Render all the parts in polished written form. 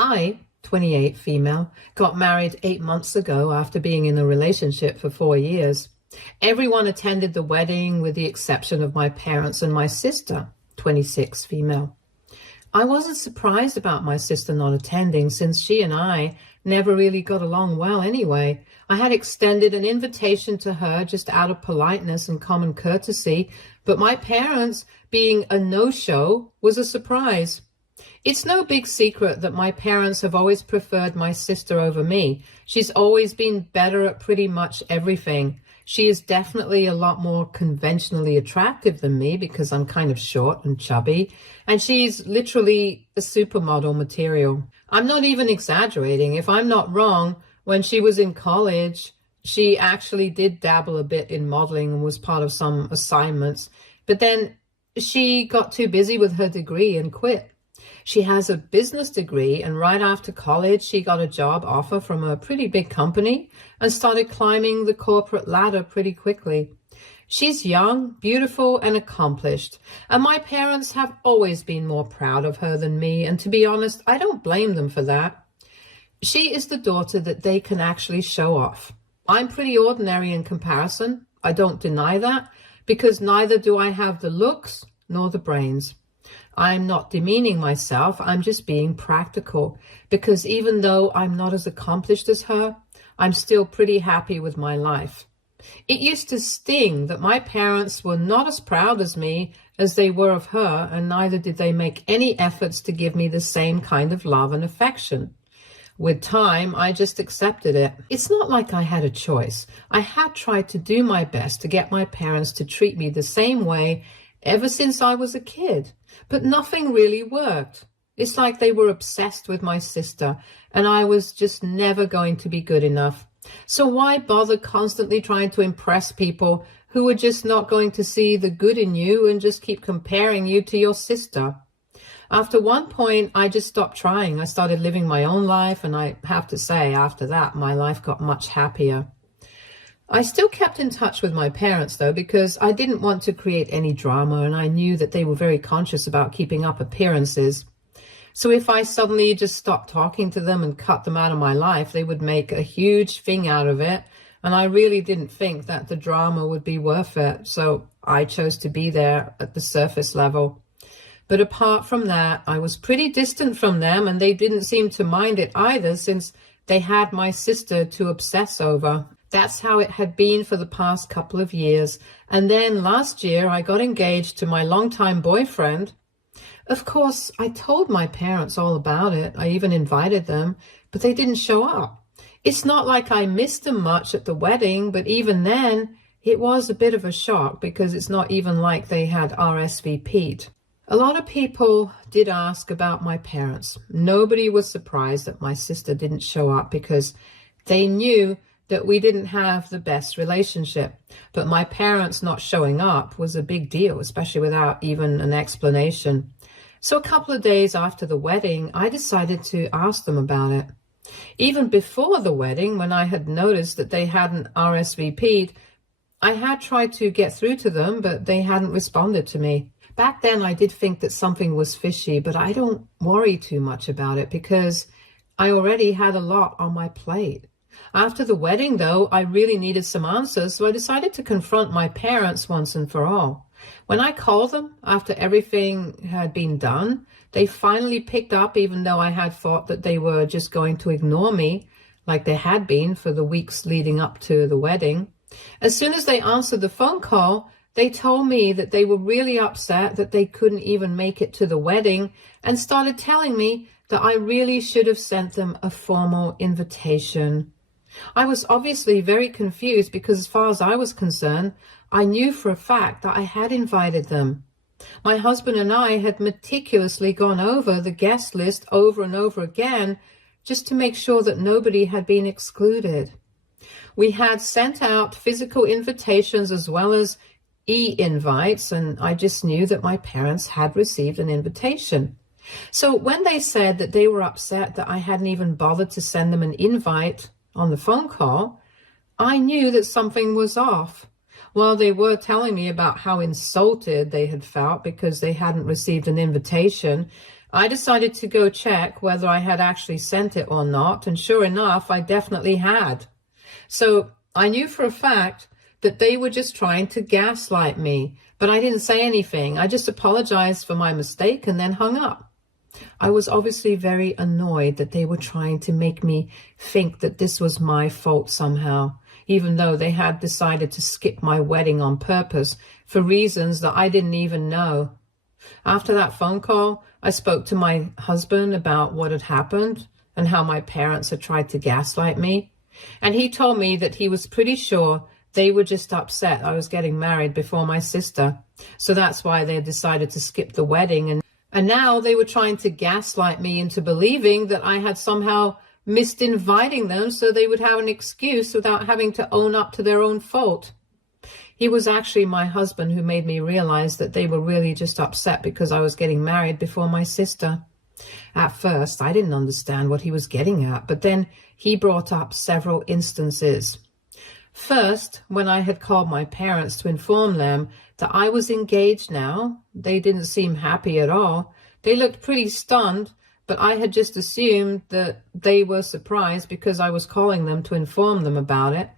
I, 28 female, got married 8 months ago after being in a relationship for 4 years. Everyone attended the wedding with the exception of my parents and my sister, 26 female. I wasn't surprised about my sister not attending since she and I never really got along well anyway. I had extended an invitation to her just out of politeness and common courtesy, but my parents being a no-show was a surprise. It's no big secret that my parents have always preferred my sister over me. She's always been better at pretty much everything. She is definitely a lot more conventionally attractive than me because I'm kind of short and chubby, and she's literally a supermodel material. I'm not even exaggerating. If I'm not wrong, when she was in college, she actually did dabble a bit in modeling and was part of some assignments, but then she got too busy with her degree and quit. She has a business degree, and right after college, she got a job offer from a pretty big company and started climbing the corporate ladder pretty quickly. She's young, beautiful, and accomplished, and my parents have always been more proud of her than me, and to be honest, I don't blame them for that. She is the daughter that they can actually show off. I'm pretty ordinary in comparison. I don't deny that, because neither do I have the looks nor the brains. I'm not demeaning myself, I'm just being practical, because even though I'm not as accomplished as her, I'm still pretty happy with my life. It used to sting that my parents were not as proud as me as they were of her, and neither did they make any efforts to give me the same kind of love and affection. With time, I just accepted it. It's not like I had a choice. I had tried to do my best to get my parents to treat me the same way ever since I was a kid, but nothing really worked. It's like they were obsessed with my sister, and I was just never going to be good enough. So why bother constantly trying to impress people who are just not going to see the good in you and just keep comparing you to your sister? After one point, I just stopped trying. I started living my own life, and I have to say, after that, my life got much happier. I still kept in touch with my parents, though, because I didn't want to create any drama, and I knew that they were very conscious about keeping up appearances. So if I suddenly just stopped talking to them and cut them out of my life, they would make a huge thing out of it, and I really didn't think that the drama would be worth it, so I chose to be there at the surface level. But apart from that, I was pretty distant from them, and they didn't seem to mind it either, since they had my sister to obsess over. That's how it had been for the past couple of years. And then last year, I got engaged to my longtime boyfriend. Of course, I told my parents all about it. I even invited them, but they didn't show up. It's not like I missed them much at the wedding, but even then, it was a bit of a shock because it's not even like they had RSVP'd. A lot of people did ask about my parents. Nobody was surprised that my sister didn't show up because they knew that we didn't have the best relationship. But my parents not showing up was a big deal, especially without even an explanation. So a couple of days after the wedding, I decided to ask them about it. Even before the wedding, when I had noticed that they hadn't RSVP'd, I had tried to get through to them, but they hadn't responded to me. Back then, I did think that something was fishy, but I don't worry too much about it because I already had a lot on my plate. After the wedding, though, I really needed some answers, so I decided to confront my parents once and for all. When I called them after everything had been done, they finally picked up, even though I had thought that they were just going to ignore me, like they had been for the weeks leading up to the wedding. As soon as they answered the phone call, they told me that they were really upset that they couldn't even make it to the wedding and started telling me that I really should have sent them a formal invitation. I was obviously very confused because as far as I was concerned, I knew for a fact that I had invited them. My husband and I had meticulously gone over the guest list over and over again just to make sure that nobody had been excluded. We had sent out physical invitations as well as e-invites, and I just knew that my parents had received an invitation. So when they said that they were upset that I hadn't even bothered to send them an invite on the phone call, I knew that something was off. While they were telling me about how insulted they had felt because they hadn't received an invitation, I decided to go check whether I had actually sent it or not, and sure enough, I definitely had. So I knew for a fact that they were just trying to gaslight me, but I didn't say anything. I just apologized for my mistake and then hung up. I was obviously very annoyed that they were trying to make me think that this was my fault somehow, even though they had decided to skip my wedding on purpose for reasons that I didn't even know. After that phone call, I spoke to my husband about what had happened and how my parents had tried to gaslight me. And he told me that he was pretty sure they were just upset I was getting married before my sister. So that's why they decided to skip the wedding. And now they were trying to gaslight me into believing that I had somehow missed inviting them so they would have an excuse without having to own up to their own fault. He was actually my husband who made me realize that they were really just upset because I was getting married before my sister. At first, I didn't understand what he was getting at, but then he brought up several instances. First, when I had called my parents to inform them that I was engaged now, they didn't seem happy at all. They looked pretty stunned, but I had just assumed that they were surprised because I was calling them to inform them about it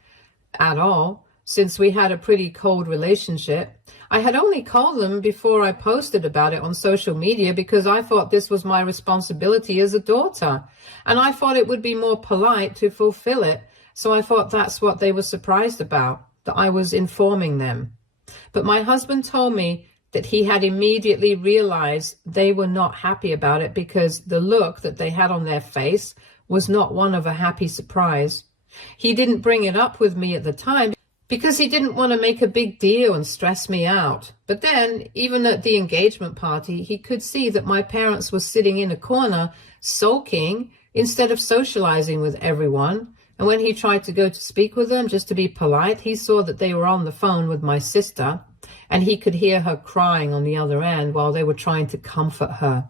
at all, since we had a pretty cold relationship. I had only called them before I posted about it on social media because I thought this was my responsibility as a daughter, and I thought it would be more polite to fulfill it. So I thought that's what they were surprised about, that I was informing them. But my husband told me that he had immediately realized they were not happy about it because the look that they had on their face was not one of a happy surprise. He didn't bring it up with me at the time because he didn't want to make a big deal and stress me out. But then, even at the engagement party, he could see that my parents were sitting in a corner, sulking, instead of socializing with everyone. And when he tried to go to speak with them, just to be polite, he saw that they were on the phone with my sister, and he could hear her crying on the other end while they were trying to comfort her.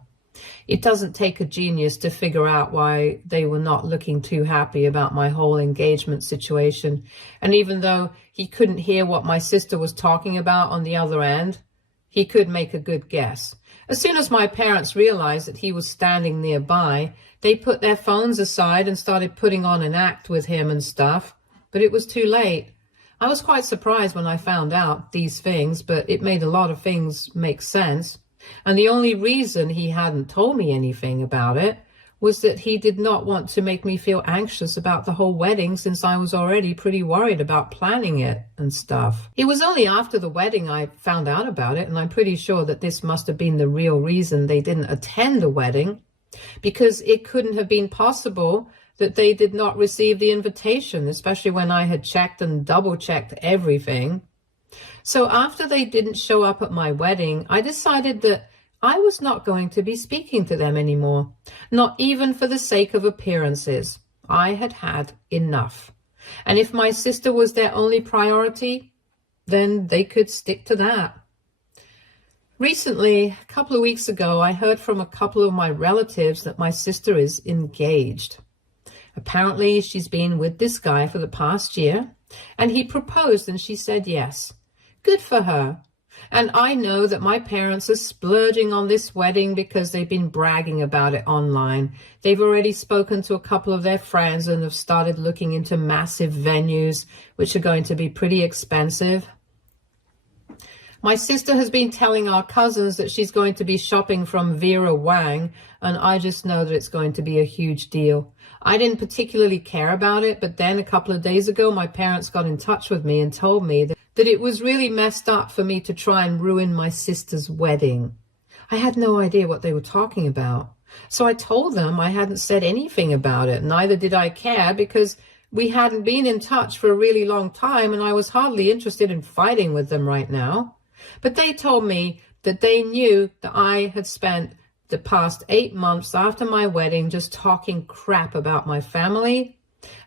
It doesn't take a genius to figure out why they were not looking too happy about my whole engagement situation. And even though he couldn't hear what my sister was talking about on the other end, he could make a good guess. As soon as my parents realized that he was standing nearby, they put their phones aside and started putting on an act with him and stuff. But it was too late. I was quite surprised when I found out these things, but it made a lot of things make sense. And the only reason he hadn't told me anything about it was that he did not want to make me feel anxious about the whole wedding, since I was already pretty worried about planning it and stuff. It was only after the wedding I found out about it, and I'm pretty sure that this must have been the real reason they didn't attend the wedding, because it couldn't have been possible that they did not receive the invitation, especially when I had checked and double-checked everything. So after they didn't show up at my wedding, I decided that I was not going to be speaking to them anymore, not even for the sake of appearances. I had had enough. And if my sister was their only priority, then they could stick to that. Recently, a couple of weeks ago, I heard from a couple of my relatives that my sister is engaged. Apparently, she's been with this guy for the past year, and he proposed and she said yes. Good for her. And I know that my parents are splurging on this wedding because they've been bragging about it online. They've already spoken to a couple of their friends and have started looking into massive venues, which are going to be pretty expensive. My sister has been telling our cousins that she's going to be shopping from Vera Wang, and I just know that it's going to be a huge deal. I didn't particularly care about it, but then a couple of days ago, my parents got in touch with me and told me that it was really messed up for me to try and ruin my sister's wedding. I had no idea what they were talking about. So I told them I hadn't said anything about it. Neither did I care, because we hadn't been in touch for a really long time and I was hardly interested in fighting with them right now. But they told me that they knew that I had spent the past 8 months after my wedding just talking crap about my family,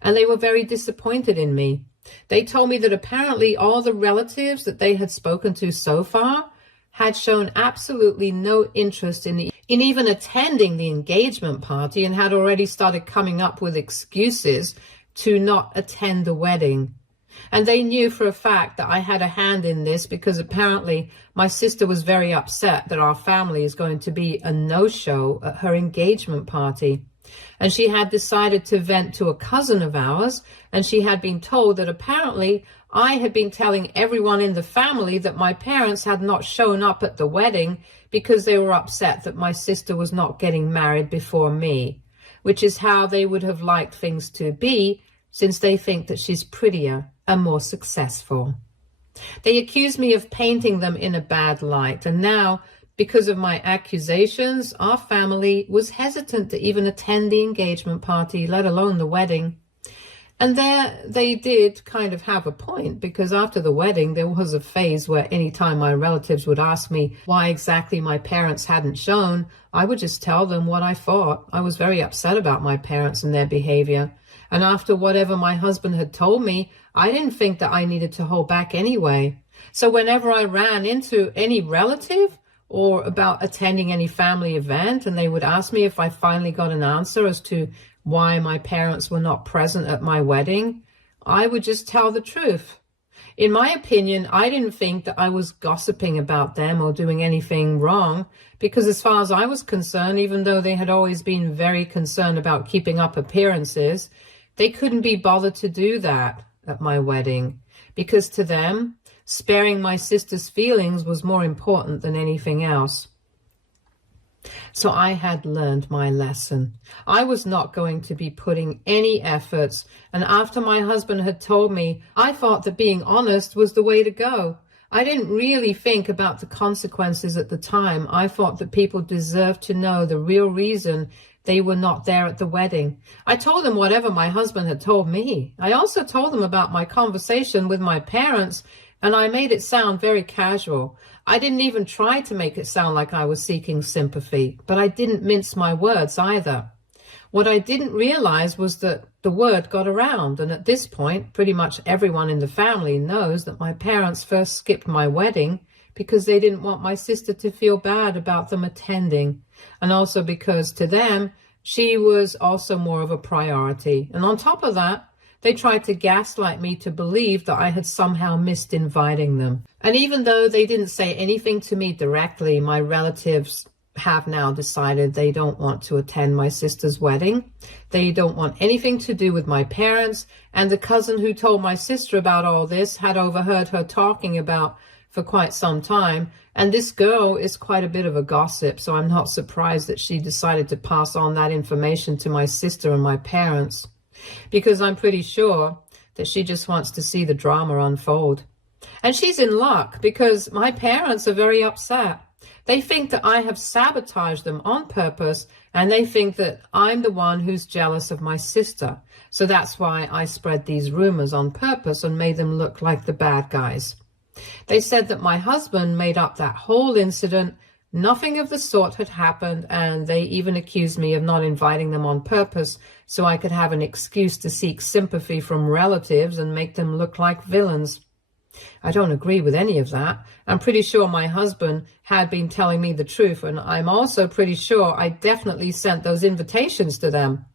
and they were very disappointed in me. They told me that apparently all the relatives that they had spoken to so far had shown absolutely no interest in even attending the engagement party, and had already started coming up with excuses to not attend the wedding. And they knew for a fact that I had a hand in this because apparently my sister was very upset that our family is going to be a no-show at her engagement party. And she had decided to vent to a cousin of ours, and she had been told that apparently I had been telling everyone in the family that my parents had not shown up at the wedding because they were upset that my sister was not getting married before me, which is how they would have liked things to be, since they think that she's prettier and more successful. They accused me of painting them in a bad light, and now, because of my accusations, our family was hesitant to even attend the engagement party, let alone the wedding. And there they did kind of have a point, because after the wedding, there was a phase where anytime my relatives would ask me why exactly my parents hadn't shown, I would just tell them what I thought. I was very upset about my parents and their behavior. And after whatever my husband had told me, I didn't think that I needed to hold back anyway. So whenever I ran into any relative or about attending any family event, and they would ask me if I finally got an answer as to why my parents were not present at my wedding, I would just tell the truth. In my opinion, I didn't think that I was gossiping about them or doing anything wrong, because as far as I was concerned, even though they had always been very concerned about keeping up appearances, they couldn't be bothered to do that at my wedding, because to them, sparing my sister's feelings was more important than anything else. So I had learned my lesson. I was not going to be putting any efforts, and after my husband had told me, I thought that being honest was the way to go. I didn't really think about the consequences at the time. I thought that people deserved to know the real reason they were not there at the wedding. I told them whatever my husband had told me. I also told them about my conversation with my parents, and I made it sound very casual. I didn't even try to make it sound like I was seeking sympathy, but I didn't mince my words either. What I didn't realize was that the word got around, and at this point, pretty much everyone in the family knows that my parents first skipped my wedding because they didn't want my sister to feel bad about them attending, and also because to them, she was also more of a priority. And on top of that, they tried to gaslight me to believe that I had somehow missed inviting them. And even though they didn't say anything to me directly, my relatives have now decided they don't want to attend my sister's wedding. They don't want anything to do with my parents. And the cousin who told my sister about all this had overheard her talking about for quite some time. And this girl is quite a bit of a gossip, so I'm not surprised that she decided to pass on that information to my sister and my parents, because I'm pretty sure that she just wants to see the drama unfold. And she's in luck, because my parents are very upset. They think that I have sabotaged them on purpose, and they think that I'm the one who's jealous of my sister. So that's why I spread these rumors on purpose and made them look like the bad guys. They said that my husband made up that whole incident. Nothing of the sort had happened, and they even accused me of not inviting them on purpose so I could have an excuse to seek sympathy from relatives and make them look like villains. I don't agree with any of that. I'm pretty sure my husband had been telling me the truth, and I'm also pretty sure I definitely sent those invitations to them.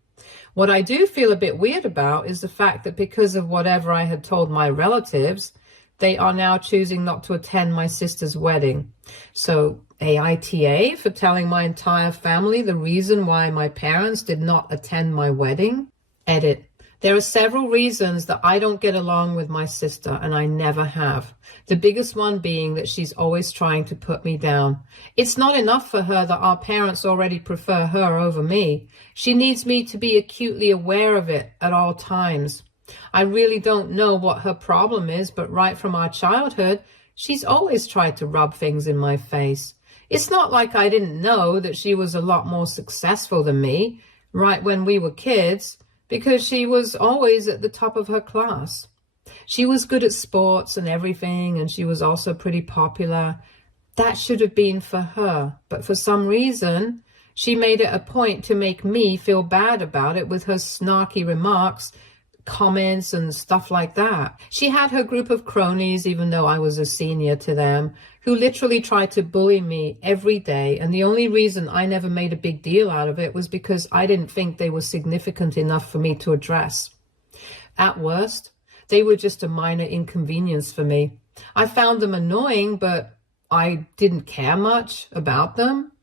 What I do feel a bit weird about is the fact that because of whatever I had told my relatives, they are now choosing not to attend my sister's wedding. So AITA for telling my entire family the reason why my parents did not attend my wedding. Edit. There are several reasons that I don't get along with my sister, and I never have. The biggest one being that she's always trying to put me down. It's not enough for her that our parents already prefer her over me. She needs me to be acutely aware of it at all times. I really don't know what her problem is, but right from our childhood, she's always tried to rub things in my face. It's not like I didn't know that she was a lot more successful than me right when we were kids, because she was always at the top of her class. She was good at sports and everything, and she was also pretty popular. That should have been for her, but for some reason, she made it a point to make me feel bad about it with her snarky remarks, comments and stuff like that. She had her group of cronies, even though I was a senior to them, who literally tried to bully me every day. And the only reason I never made a big deal out of it was because I didn't think they were significant enough for me to address. At worst, They were just a minor inconvenience for me. I found them annoying, but I didn't care much about them.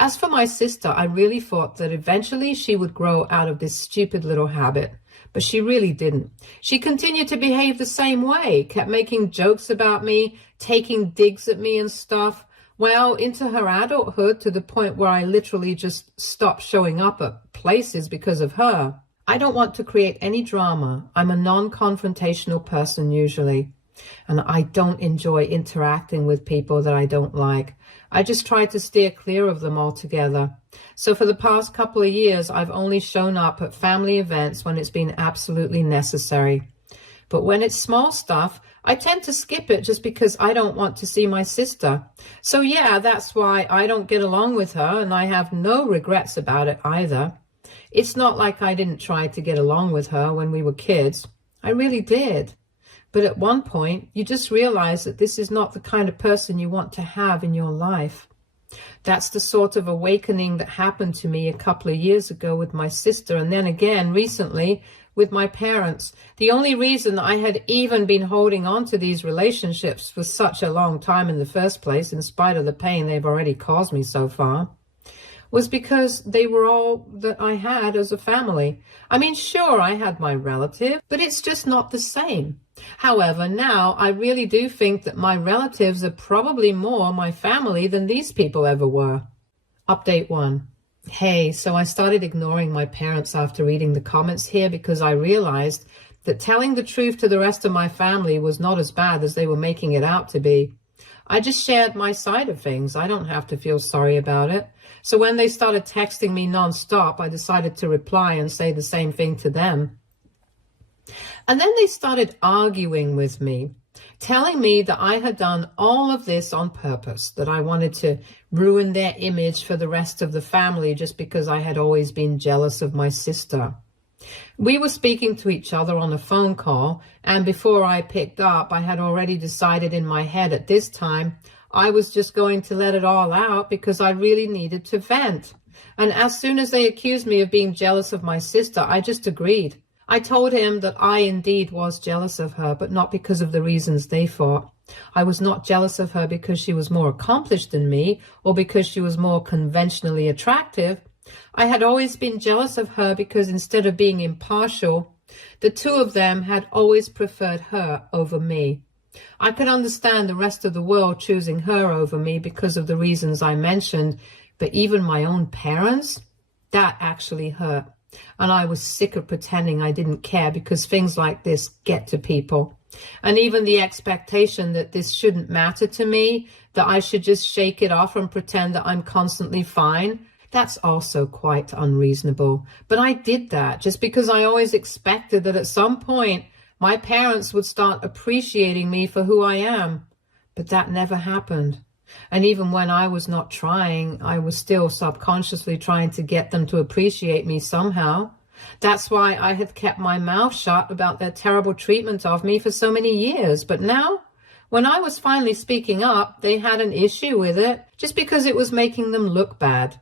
As for my sister, I really thought that eventually she would grow out of this stupid little habit, but she really didn't. She continued to behave the same way, kept making jokes about me, taking digs at me and stuff, well, into her adulthood, to the point where I literally just stopped showing up at places because of her. I don't want to create any drama. I'm a non-confrontational person usually, and I don't enjoy interacting with people that I don't like. I just try to steer clear of them altogether. So for the past couple of years, I've only shown up at family events when it's been absolutely necessary. But when it's small stuff, I tend to skip it just because I don't want to see my sister. So yeah, that's why I don't get along with her, and I have no regrets about it either. It's not like I didn't try to get along with her when we were kids. I really did. But at one point, you just realize that this is not the kind of person you want to have in your life. That's the sort of awakening that happened to me a couple of years ago with my sister, and then again recently with my parents. The only reason I had even been holding on to these relationships for such a long time in the first place, in spite of the pain they've already caused me so far, was because they were all that I had as a family. I mean, sure, I had my relative, but it's just not the same. However, now I really do think that my relatives are probably more my family than these people ever were. Update 1. Hey, so I started ignoring my parents after reading the comments here because I realized that telling the truth to the rest of my family was not as bad as they were making it out to be. I just shared my side of things. I don't have to feel sorry about it. So when they started texting me nonstop, I decided to reply and say the same thing to them. And then they started arguing with me, telling me that I had done all of this on purpose, that I wanted to ruin their image for the rest of the family just because I had always been jealous of my sister. We were speaking to each other on a phone call, and before I picked up, I had already decided in my head at this time I was just going to let it all out because I really needed to vent. And as soon as they accused me of being jealous of my sister, I just agreed. I told him that I indeed was jealous of her, but not because of the reasons they thought. I was not jealous of her because she was more accomplished than me or because she was more conventionally attractive. I had always been jealous of her because instead of being impartial, the two of them had always preferred her over me. I could understand the rest of the world choosing her over me because of the reasons I mentioned, but even my own parents, that actually hurt. And I was sick of pretending I didn't care because things like this get to people. And even the expectation that this shouldn't matter to me, that I should just shake it off and pretend that I'm constantly fine, that's also quite unreasonable. But I did that just because I always expected that at some point my parents would start appreciating me for who I am. But that never happened. And even when I was not trying, I was still subconsciously trying to get them to appreciate me somehow. That's why I had kept my mouth shut about their terrible treatment of me for so many years. But now, when I was finally speaking up, they had an issue with it just because it was making them look bad.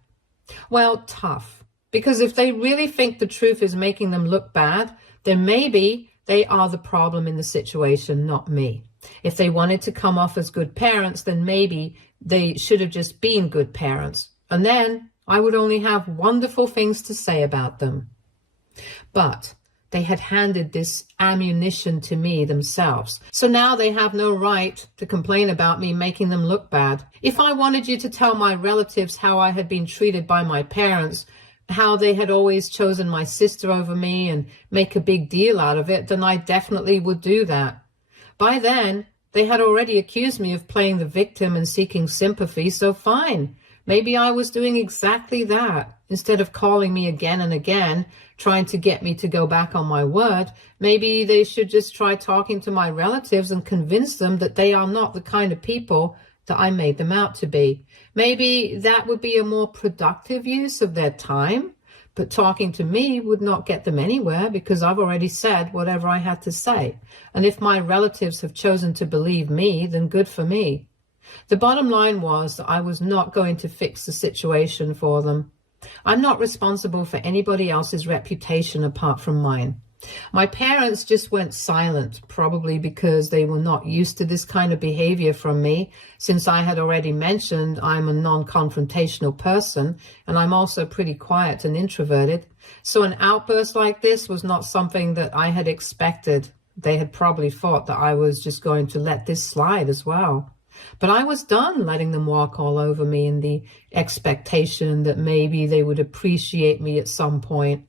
Well, tough. Because if they really think the truth is making them look bad, then maybe they are the problem in the situation, not me. If they wanted to come off as good parents, then maybe they should have just been good parents. And then I would only have wonderful things to say about them. But they had handed this ammunition to me themselves. So now they have no right to complain about me making them look bad. If I wanted you to tell my relatives how I had been treated by my parents, how they had always chosen my sister over me and make a big deal out of it, then I definitely would do that. By then, they had already accused me of playing the victim and seeking sympathy, so fine. Maybe I was doing exactly that. Instead of calling me again and again, trying to get me to go back on my word, maybe they should just try talking to my relatives and convince them that they are not the kind of people that I made them out to be. Maybe that would be a more productive use of their time, but talking to me would not get them anywhere because I've already said whatever I had to say. And if my relatives have chosen to believe me, then good for me. The bottom line was that I was not going to fix the situation for them. I'm not responsible for anybody else's reputation apart from mine. My parents just went silent, probably because they were not used to this kind of behavior from me, since I had already mentioned I'm a non-confrontational person, and I'm also pretty quiet and introverted. So an outburst like this was not something that I had expected. They had probably thought that I was just going to let this slide as well. But I was done letting them walk all over me in the expectation that maybe they would appreciate me at some point.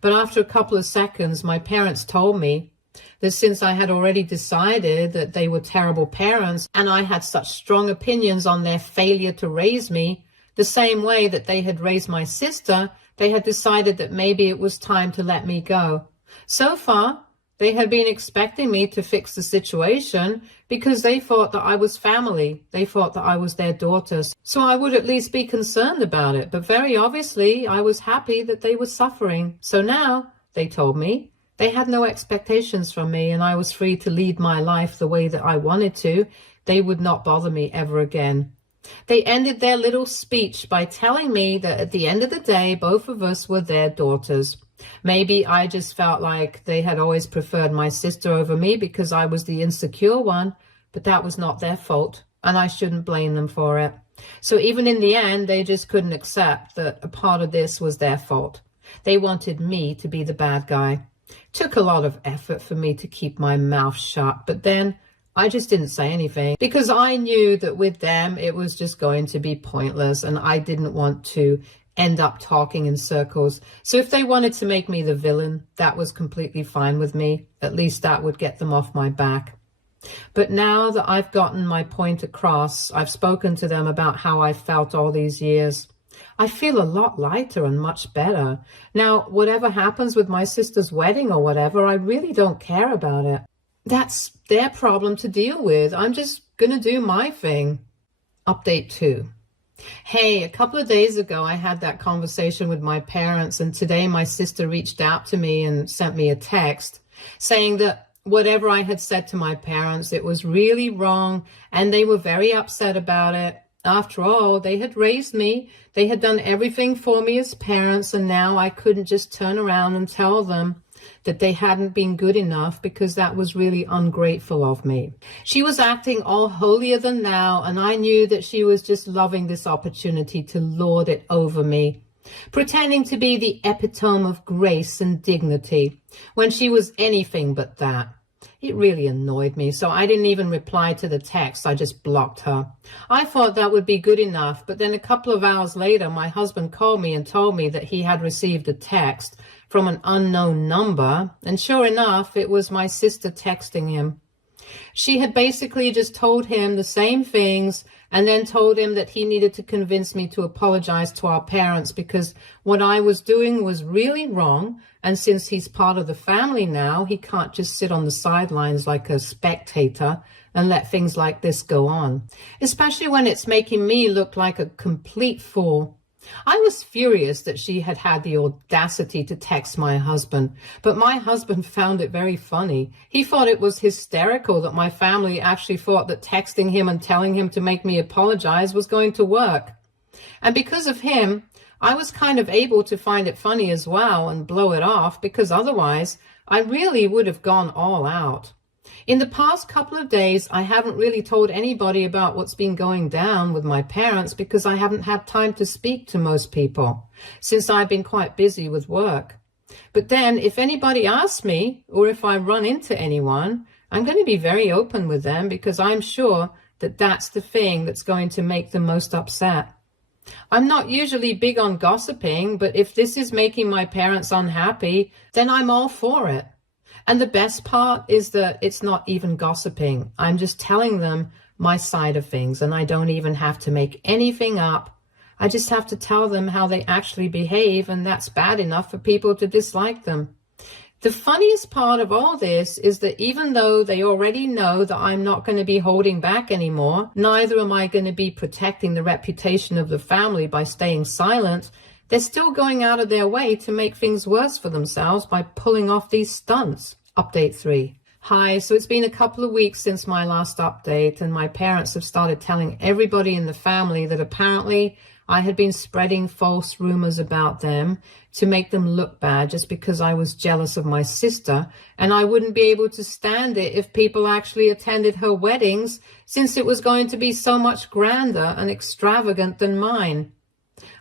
But after a couple of seconds, my parents told me that since I had already decided that they were terrible parents and I had such strong opinions on their failure to raise me, the same way that they had raised my sister, they had decided that maybe it was time to let me go. So far, they had been expecting me to fix the situation because they thought that I was family. They thought that I was their daughter. So I would at least be concerned about it. But very obviously, I was happy that they were suffering. So now, they told me, they had no expectations from me and I was free to lead my life the way that I wanted to. They would not bother me ever again. They ended their little speech by telling me that at the end of the day, both of us were their daughters. Maybe I just felt like they had always preferred my sister over me because I was the insecure one, but that was not their fault, and I shouldn't blame them for it. So even in the end, they just couldn't accept that a part of this was their fault. They wanted me to be the bad guy. It took a lot of effort for me to keep my mouth shut, but then I just didn't say anything because I knew that with them, it was just going to be pointless, and I didn't want to end up talking in circles. So if they wanted to make me the villain, that was completely fine with me. At least that would get them off my back. But now that I've gotten my point across, I've spoken to them about how I felt all these years. I feel a lot lighter and much better. Now, whatever happens with my sister's wedding or whatever, I really don't care about it. That's their problem to deal with. I'm just going to do my thing. Update 2. Hey, a couple of days ago, I had that conversation with my parents, and today my sister reached out to me and sent me a text saying that whatever I had said to my parents, it was really wrong, and they were very upset about it. After all, they had raised me, they had done everything for me as parents, and now I couldn't just turn around and tell them that they hadn't been good enough because that was really ungrateful of me. She was acting all holier than thou, and I knew that she was just loving this opportunity to lord it over me, pretending to be the epitome of grace and dignity when she was anything but that. It really annoyed me, so I didn't even reply to the text. I just blocked her. I thought that would be good enough, but then a couple of hours later, my husband called me and told me that he had received a text from an unknown number, and sure enough, it was my sister texting him. She had basically just told him the same things and then told him that he needed to convince me to apologize to our parents because what I was doing was really wrong, and since he's part of the family now, he can't just sit on the sidelines like a spectator and let things like this go on, especially when it's making me look like a complete fool. I was furious that she had had the audacity to text my husband, but my husband found it very funny. He thought it was hysterical that my family actually thought that texting him and telling him to make me apologize was going to work. And because of him, I was kind of able to find it funny as well and blow it off, because otherwise I really would have gone all out. In the past couple of days, I haven't really told anybody about what's been going down with my parents because I haven't had time to speak to most people, since I've been quite busy with work. But then if anybody asks me, or if I run into anyone, I'm going to be very open with them because I'm sure that that's the thing that's going to make them most upset. I'm not usually big on gossiping, but if this is making my parents unhappy, then I'm all for it. And the best part is that it's not even gossiping. I'm just telling them my side of things, and I don't even have to make anything up. I just have to tell them how they actually behave, and that's bad enough for people to dislike them. The funniest part of all this is that even though they already know that I'm not going to be holding back anymore, neither am I going to be protecting the reputation of the family by staying silent, they're still going out of their way to make things worse for themselves by pulling off these stunts. Update 3. Hi, so it's been a couple of weeks since my last update, and my parents have started telling everybody in the family that apparently I had been spreading false rumors about them to make them look bad just because I was jealous of my sister, and I wouldn't be able to stand it if people actually attended her weddings, since it was going to be so much grander and extravagant than mine.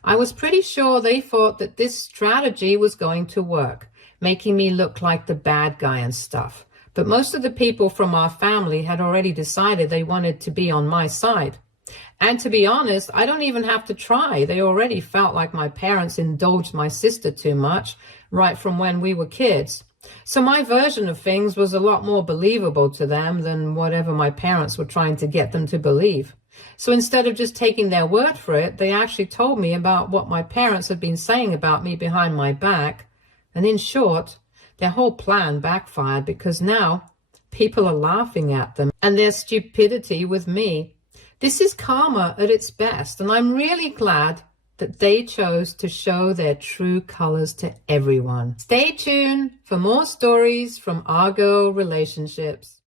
I was pretty sure they thought that this strategy was going to work, making me look like the bad guy and stuff. But most of the people from our family had already decided they wanted to be on my side. And to be honest, I don't even have to try. They already felt like my parents indulged my sister too much right from when we were kids. So my version of things was a lot more believable to them than whatever my parents were trying to get them to believe. So instead of just taking their word for it, they actually told me about what my parents had been saying about me behind my back. And in short, their whole plan backfired because now people are laughing at them and their stupidity with me. This is karma at its best, and I'm really glad that they chose to show their true colors to everyone. Stay tuned for more stories from our girl relationships.